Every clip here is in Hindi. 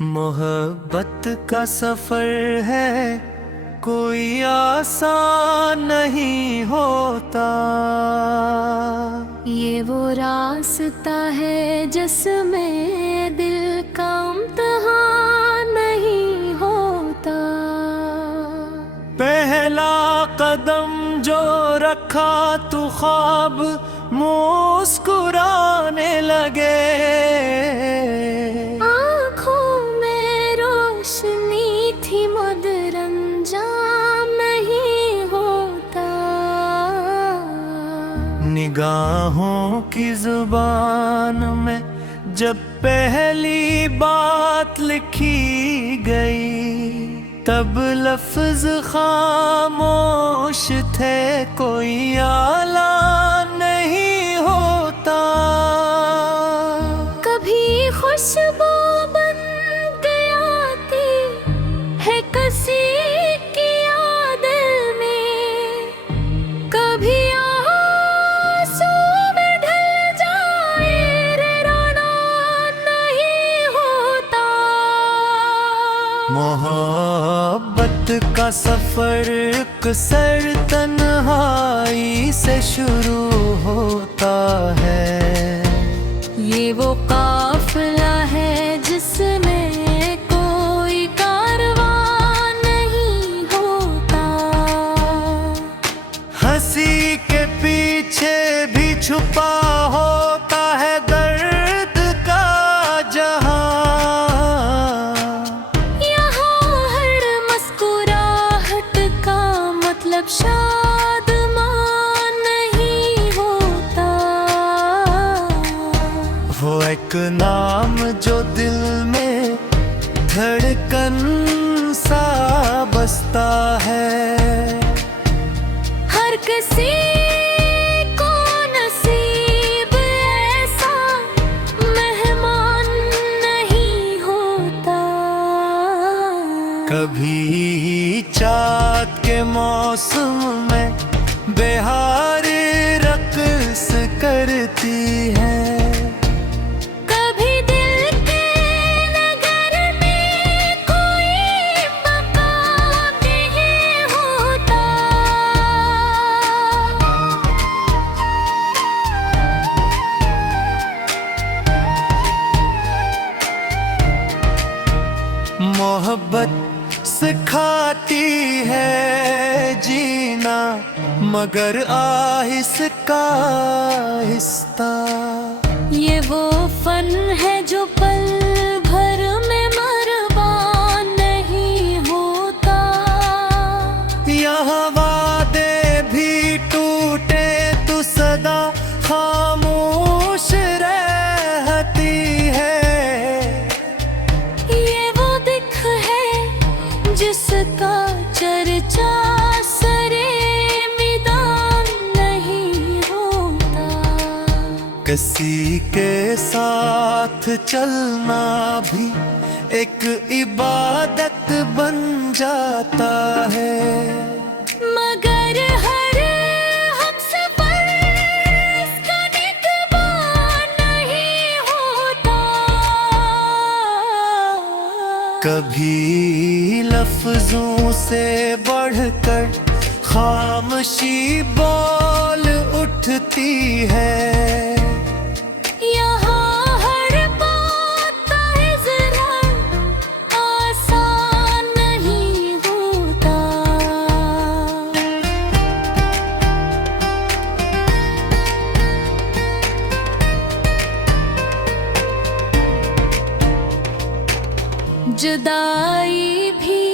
मोहब्बत का सफर है, कोई आसान नहीं होता। ये वो रास्ता है जिसमें दिल का इम्तिहान नहीं होता। पहला कदम जो रखा तू ख्वाब मुस्कुराने लगे। आँखों में रोशनी थी मगर अंजाम नहीं होता। निगाहों की जुबान में जब पहली बात लिखी गई, तब लफ्ज खामोश थे, कोई आला नहीं होता। कभी खुशबू बन के आती है किसी की याद में, कभी आंसू में ढल जाए रे रोना नहीं होता। मोहब्बत का सफर अक्सर तन्हाई से शुरू होता है। ये वो काफिला है जिसमें कोई कारवां नहीं होता। हंसी के पीछे भी छुपा होता है दर्द का जहां। मतलब शादमान नहीं होता। वो एक नाम जो दिल में धड़कन सा बसता है। हर किसी को नसीब ऐसा मेहमान नहीं होता। कभी चाँद के मौसम में बेहार रक़्स करती है। कभी दिल के नगर में कोई मकाम नहीं होता। मोहब्बत सिखाती है जीना, मगर आहिस्ता आहिस्ता। ये वो फन है जो पल भर में मरवान नहीं होता। यहाँ वादे भी टूटे तो सदा खामोश रहती है। ये वो दिख है जिसका चर्चा सरे मैदान नहीं होता। किसी के साथ चलना भी एक इबादत बन जाता है। मगर हर हमसफर इसका निगहबान नहीं होता। कभी लफ्जों से बढ़कर खामोशी बोल उठती है। यहाँ हर बात का इज़हार आसान नहीं होता। जुदाई भी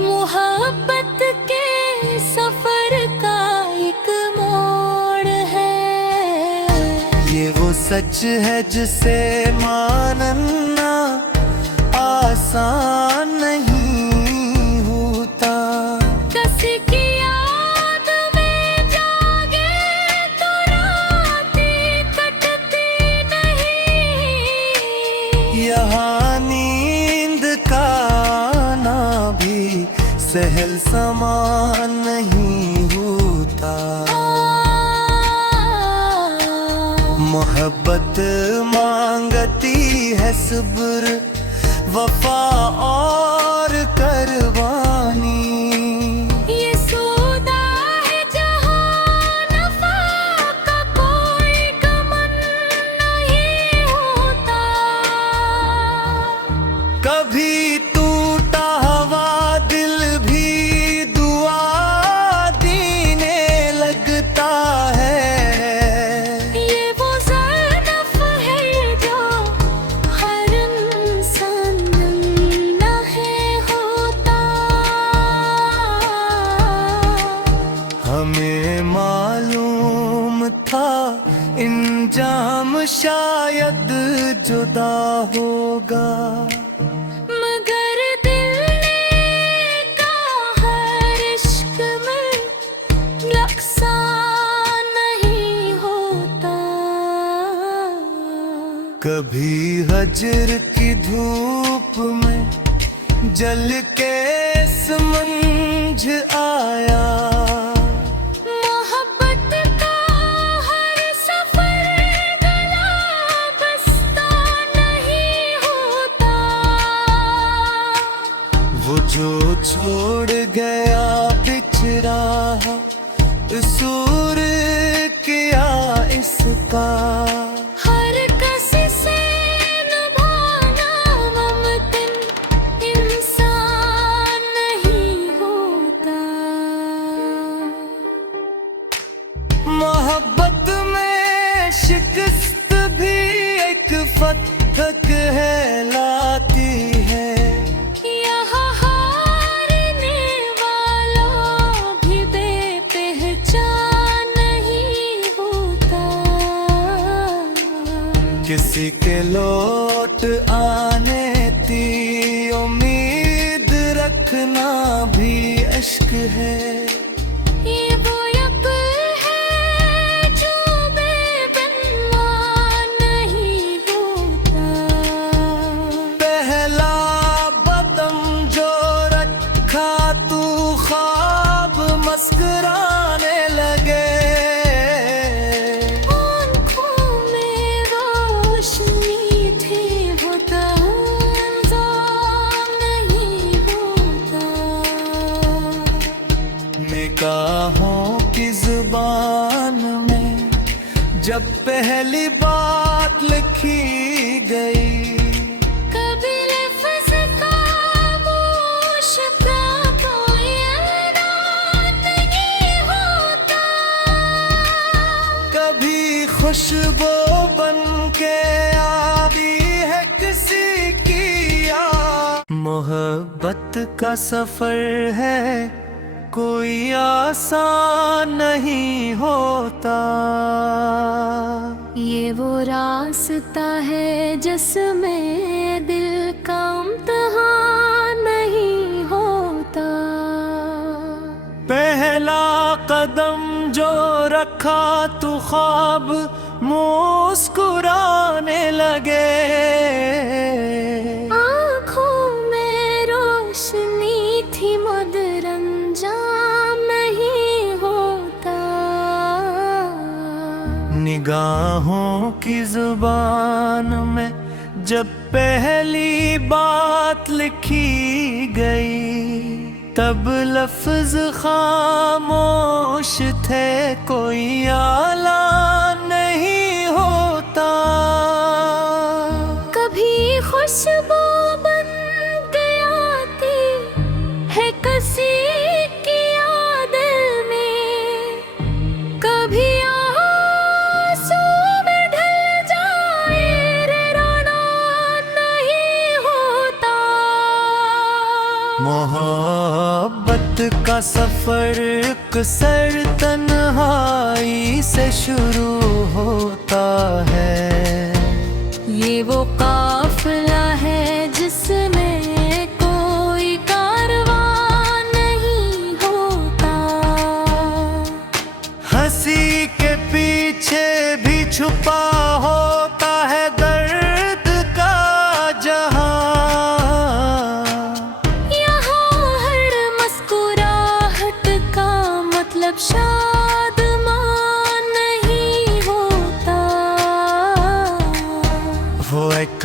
मोहब्बत के सफर का एक मोड़ है। ये वो सच है जिसे मानना आसान नहीं होता। किसी की याद में जागे तो रातें कटती नहीं। यहाँ नींद का आना भी सहल समान नहीं होता। मोहब्बत मांगती है सब्र, वफा और कुर्बानी। ये सौदा है जहाँ नफा का कोई गमन नहीं होता। कभी टूटा हुआ दिल भी दुआ देने लगता है। ये वो ज़रफ़ है जो हर इंसान नहीं होता। हमें मालूम था इंजाम शायद जुदा होगा, मगर दिल ने कहा हर इश्क में यकसा नहीं होता। कभी हजर की धूप में जल के समझ आया। मोहब्बत का हर सफर गला बस्ता नहीं होता। वो जो छोड़ गया बिछड़ा सूर किया इसका। हर किसी से निभाना मुमकिन इंसान नहीं होता। मोहब्बत में शिकस्त भी एक फतह कहलाती है। यहाँ हारने वालों भी बेपहचान नहीं होता। किसी के लौट आने की उम्मीद रखना भी इश्क है। ये वो यक है जो बेबनवान नहीं होता। पहला बदम जो रखा तू ख्वाब मस्कराने लगे। आँखों में रोशनी थी होता इंसान नहीं होता। निगाहों की जुबान में जब पहली बात लिखी गई। कभी लफ्ज़ खामोश का कोई ऐलान नहीं होता। कभी खुशबू बन के आती है किसी की याद। मोहब्बत का सफर है कोई आसान नहीं होता। ये वो रास्ता है जिसमें दिल का इम्तिहान नहीं होता। पहला कदम जो रखा तू ख्वाब मुस्कुराने लगे। आँखों में रोशनी थी मगर अंजाम नहीं होता। निगाहों की जुबान में जब पहली बात लिखी गई। तब लफ्ज खामोश थे कोई आला नहीं होता। कभी खुशबू बन के आती है किसी की याद में। कभी आंसू में ढल जाए रे रोना नहीं होता। मोहब्बत का सफर अक्सर तन्हाई से शुरू होता है। ये वो काफिला है जिसमें कोई कारवां नहीं होता। हंसी के पीछे भी छुपा होता है दर्द का जहां। यहाँ हर मुस्कुराहट का मतलब शादमान नहीं होता। वो एक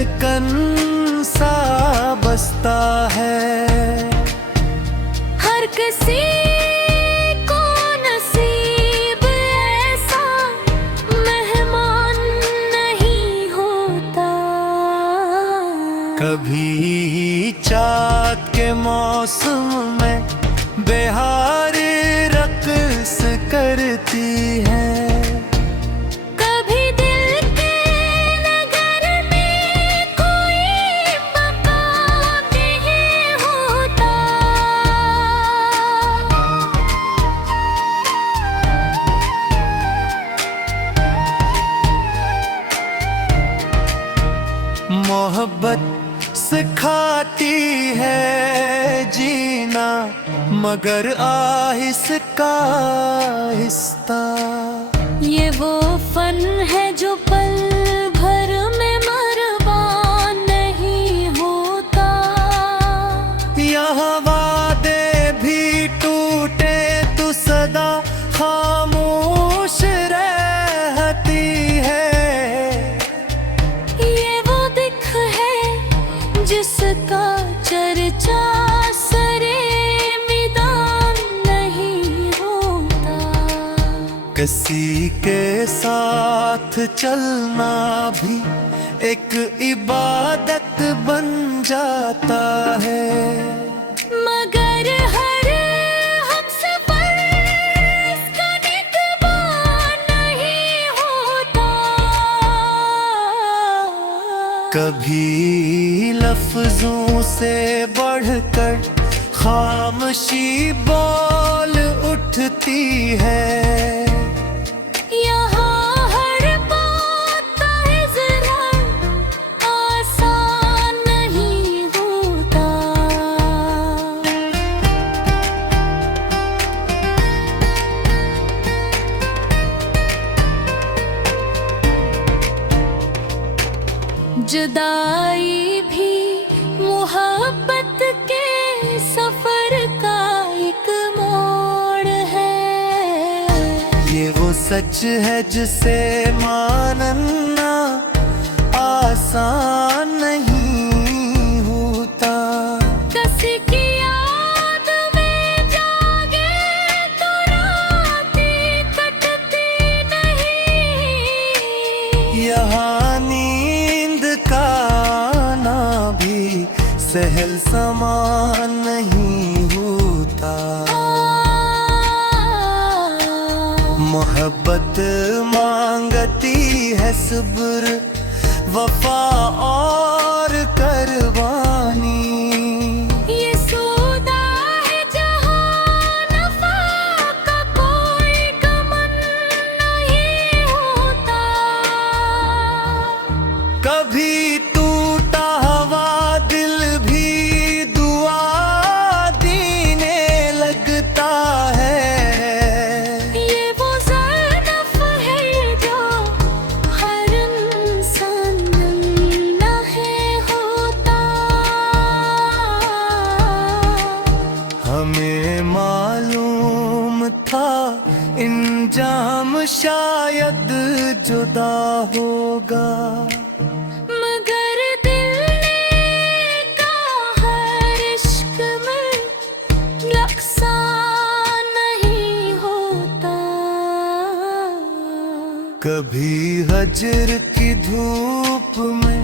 धड़कन सा बसता है। हर किसी को नसीब ऐसा मेहमान नहीं होता। कभी चाँद के मौसम में बेहार रक़्स करती है। कभी दिल के नगर में कोई मकाम नहीं होता। मोहब्बत सिखाती है जीना, मगर आहिस्ता आहिस्ता। ये वो फन है जो पल भर में मरवान नहीं होता। यहाँ वादे भी टूटे तो सदा खामोश रहती है। ये वो दिख है जिसका चर्चा सरे मैदान नहीं होता। किसी के साथ चलना भी एक इबादत बन जाता है। मगर हर हमसफर इसका निगहबान नहीं होता। कभी लफ्जों से बढ़कर खामोशी बोल उठती है। यहाँ हर बात का इज़हार आसान नहीं होता। जुदाई भी मोहब्बत के सफर का एक मोड़ है। ये वो सच है जिसे मानना आसान नहीं होता। किसी की याद में जागे तो रातें कटती नहीं। यहाँ नींद का आना भी सहल समान नहीं होता। मोहब्बत मांगती है सब्र, वफा और कुर्बानी। ये सौदा है जहाँ नफा का कोई गमन नहीं होता। कभी टूटा हुआ दिल भी दुआ देने लगता है। ये वो ज़रफ़ है जो हर इंसान नहीं होता। हमें मालूम था इंजाम शायद जुदा होगा। मगर दिल ने कहा हर इश्क में रक्सा नहीं होता। कभी हजर की धूप में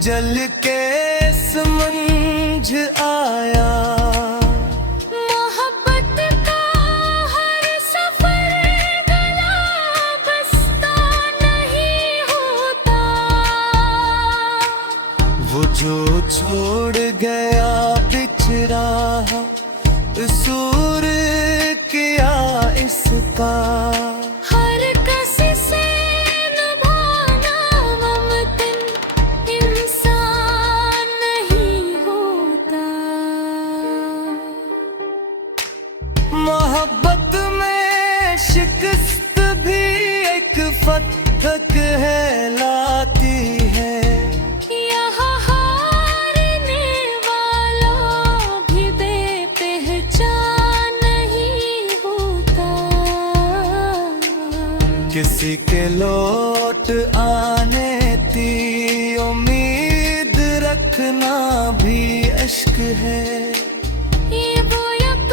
जल के समझ आया। मोहब्बत का हर सफर गला बस्ता नहीं होता। वो जो छोड़ गया बिछड़ा सूर किया इसका। हर किसी से निभाना मुमकिन इंसान नहीं होता। मोहब्बत में शिकस्त भी एक फतह कहलाती है। यहाँ हारने वालों भी बेपहचान नहीं होता। इतना भी इश्क है। ये वो अब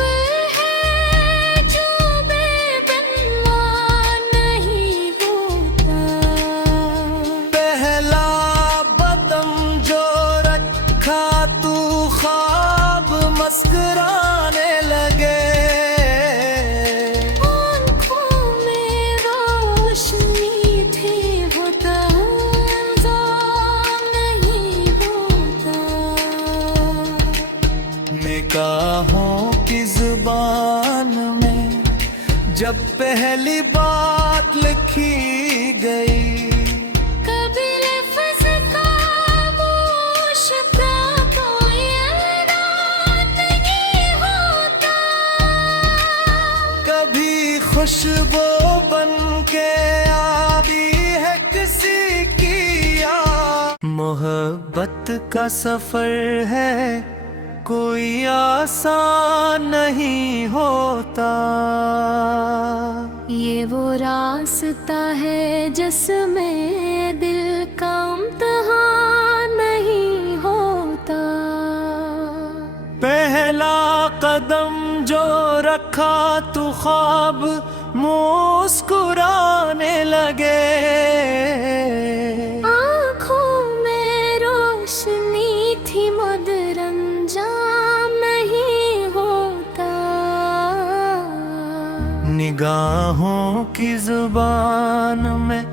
है जो बेबनवा नहीं होता। पहला बदम जो रखा तू ख्वाब मुस्कुराने लगे। आँखों में रोशनी थी वो तंजाम नहीं होता। निगाहों की जुबान में जब पहली बात लिखी गई, कभी लफ्ज़ खामोश का कोई ऐलान नहीं होता। कभी खुशबू बन के आती है किसी की याद। मोहब्बत का सफर है कोई आसान नहीं होता। ये वो रास्ता है जिसमें दिल का इम्तिहान नहीं होता। पहला कदम जो रखा तू ख्वाब मुस्कुराने लगे। आँखों में रोशनी थी मगर अंजाम नहीं होता। निगाहों की जुबान में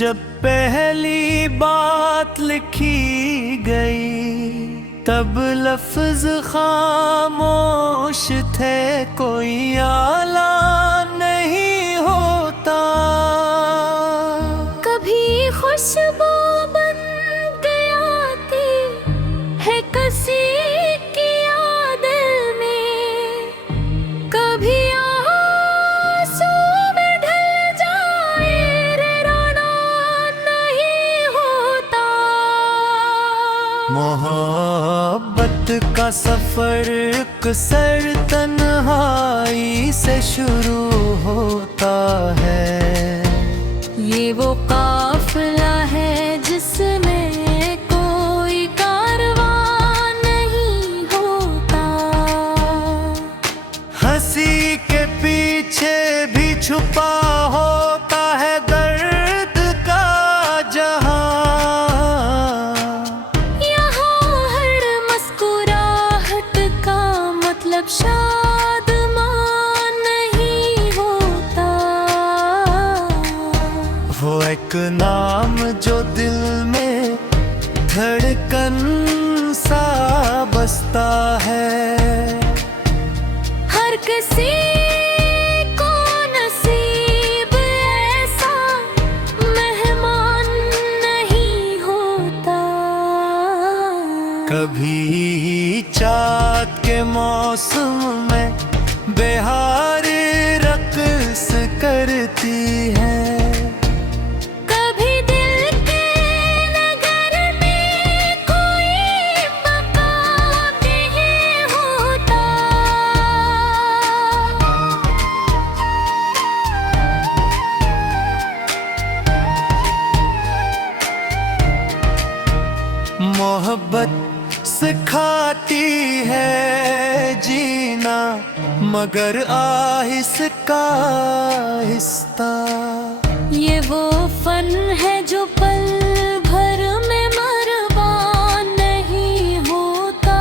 जब पहली बात लिखी गई, तब लफ्ज खामोश थे कोई आलान नहीं होता। कभी खुशबू बन के आती है किसी की याद में। कभी आंसू में ढल जाए रे रोना नहीं होता। मोहब्बत का सफर अक्सर तन्हाई से शुरू होता है। ये वो काफिला है जिसमें कोई कारवां नहीं होता। हंसी के पीछे भी छुपा होता है दर्द का जहां। यहाँ हर मुस्कुराहट का मतलब शादमान नहीं होता। वो एक नाम जो दिल में धड़कन सा बसता है। हर किसी को नसीब ऐसा मेहमान नहीं होता। कभी चाँद के मौसम में बेहार रक़्स करती है। कभी दिल के नगर में कोई मकाम नहीं होता। मोहब्बत सिखाती है जीना मगर आहिस्ता आहिस्ता। ये वो फन है जो पल भर में मरवान नहीं होता।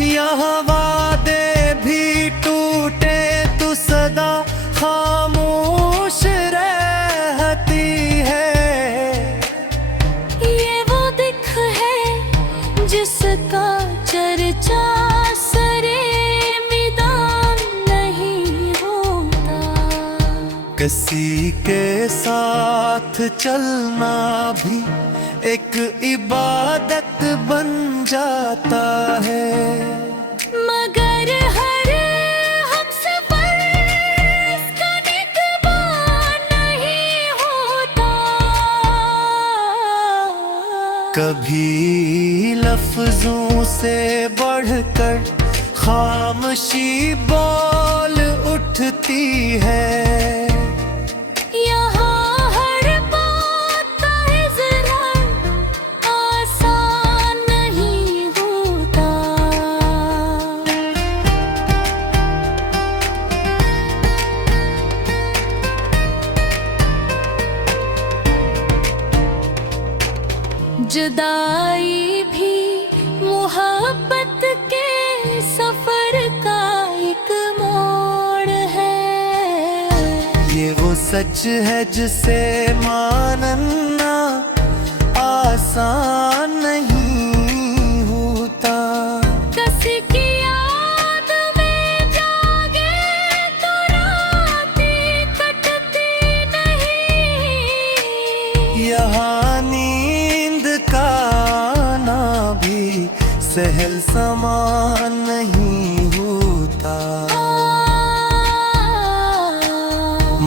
यहाँ वादे भी टूटे तो सदा खामोश रहती है। ये वो दिख है जिसका चर्चा सरे मैदान नहीं होता। किसी के साथ चलना भी एक इबादत बन जाता है। मगर हर हमसफर इसका निगहबान नहीं होता। कभी लफ्जों से बढ़कर खामोशी बोल उठती है। यहाँ हर बात का इज़हार आसान जुदाई भी मोहब्बत के सफर का एक मोड़ है। ये वो सच है जिसे मानना आसान नहीं होता। किसी की याद में जागे तो रातें कटती नहीं। यहाँ नींद का आना भी सहल समान नहीं होता।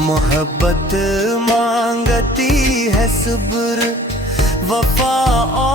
मोहब्बत मांगती है सब्र, वफा और